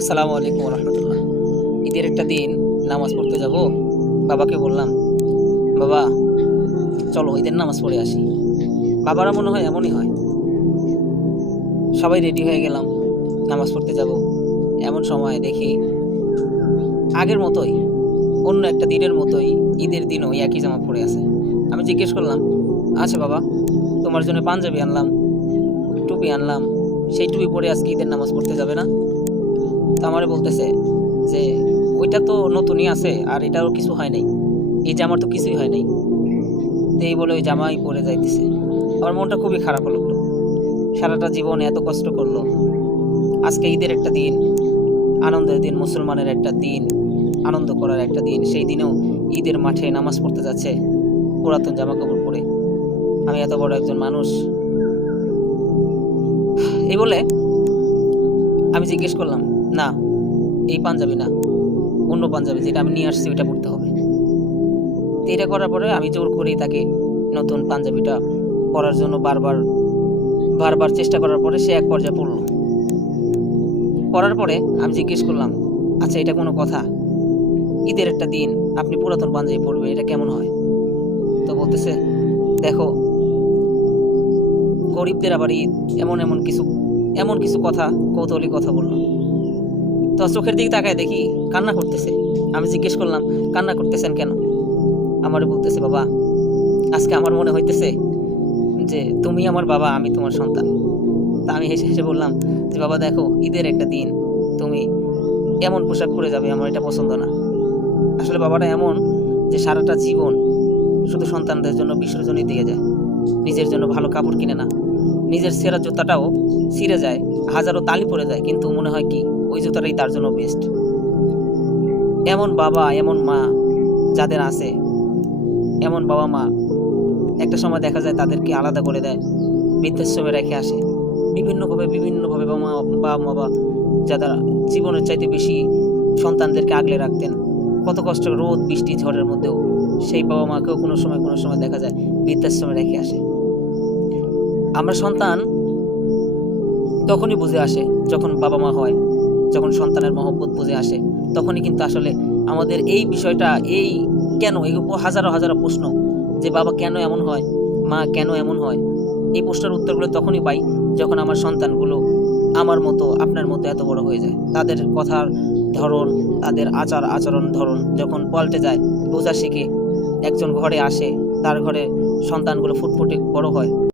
আসসালামু আলাইকুম রহমতুল্লাহ। ঈদের একটা দিন নামাজ পড়তে যাব। বাবাকে বললাম, বাবা চলো ঈদের নামাজ পড়ে আসি। বাবারা মনে হয় এমনই হয়। সবাই রেডি হয়ে গেলাম, নামাজ পড়তে যাব। এমন সময় দেখি আগের মতোই, অন্য একটা দিনের মতোই ঈদের দিনও একই জামা পরে আছে। আমি জিজ্ঞেস করলাম, আচ্ছা বাবা, তোমার জন্য পাঞ্জাবি আনলাম, টুপি আনলাম, সেই টুপি পরে আজকে ঈদের নামাজ পড়তে যাবে না? তো আমারে বলতেছে যে ওইটা তো নতুনই আছে, আর এটারও কিছু হয় নাই, এই জামার তো কিছুই হয় নাই। তো এই বলে ওই জামাই পরে যাইতেছে। আমার মনটা খুবই খারাপ হলো। সারাটা জীবন এত কষ্ট করলো, আজকে ঈদের একটা দিন, আনন্দের দিন, মুসলমানের একটা দিন, আনন্দ করার একটা দিন, সেই দিনেও ঈদের মাঠে নামাজ পড়তে যাচ্ছে পুরাতন জামা কাপড় পরে। আমি এত বড় একজন মানুষ, এই বলে আমি জিজ্ঞেস করলাম, না এই পাঞ্জাবি না, অন্য পাঞ্জাবি যেটা আমি নিয়ে আসছি ওইটা পড়তে হবে। তো এটা করার পরে আমি জোর করেই তাকে নতুন পাঞ্জাবিটা পরার জন্য বারবার বারবার চেষ্টা করার পরে সে এক পর্যায়ে পড়ল। পড়ার পরে আমি জিজ্ঞেস করলাম, আচ্ছা এটা কোনো কথা? ঈদের একটা দিন আপনি পুরাতন পাঞ্জাবি পরবেন, এটা কেমন হয়? তো বলতেছে, দেখো গরিবদের আবার ঈদ, এমন এমন কিছু কথা, কৌতূহলী কথা বললো। তো চোখের দিকে তাকায় দেখি কান্না করতেছে। আমি জিজ্ঞেস করলাম, কান্না করতেছেন কেন? আমারে বলতেছে, বাবা আজকে আমার মনে হইতেছে যে তুমি আমার বাবা, আমি তোমার সন্তান। তা আমি হেসে হেসে বললাম যে বাবা দেখো ঈদের একটা দিন, তুমি এমন পোশাক পরে যাবে আমার এটা পছন্দ না। আসলে বাবাটা এমন যে সারাটা জীবন শুধু সন্তানদের জন্য বিসর্জনই দিয়ে যায়, নিজের জন্য ভালো কাপড় কিনে না, নিজের সেরা জুতাটাও ছিঁড়ে যায়, হাজারো তালি পড়ে যায়, কিন্তু মনে হয় কি ওই জুতাটাই তার জন্য বেস্ট। এমন বাবা এমন মা যাদের আছে, এমন বাবা মা একটা সময় দেখা যায় তাদেরকে আলাদা করে দেয়, বৃদ্ধাশ্রমে রেখে আসে। বিভিন্নভাবে বাবা যারা জীবনের চাইতে বেশি সন্তানদেরকে আগলে রাখতেন, কত কষ্ট রোদ বৃষ্টি ঝড়ের মধ্যেও সেই বাবা মাকেও কোনো সময় দেখা যায় বৃদ্ধাশ্রমে রেখে আসে। আমরা সন্তান তখনই বুঝে আসে যখন বাবা মা হয়, যখন সন্তানের মহব্বত বুঝে আসে, তখনই কিন্তু আসলে আমাদের এই বিষয়টা, এই কেন, এই হাজারো হাজারো প্রশ্ন যে বাবা কেন এমন হয়, মা কেন এমন হয়, এই প্রশ্নের উত্তরগুলো তখনই পাই যখন আমার সন্তানগুলো আমার মতো আপনার মতো এত বড় হয়ে যায়। তাদের কথার ধরন, তাদের আচরণ ধরন যখন পাল্টে যায়, বোঝা শিখে, একজন ঘরে আসে, তার ঘরে সন্তানগুলো ফুটফুটে বড় হয়।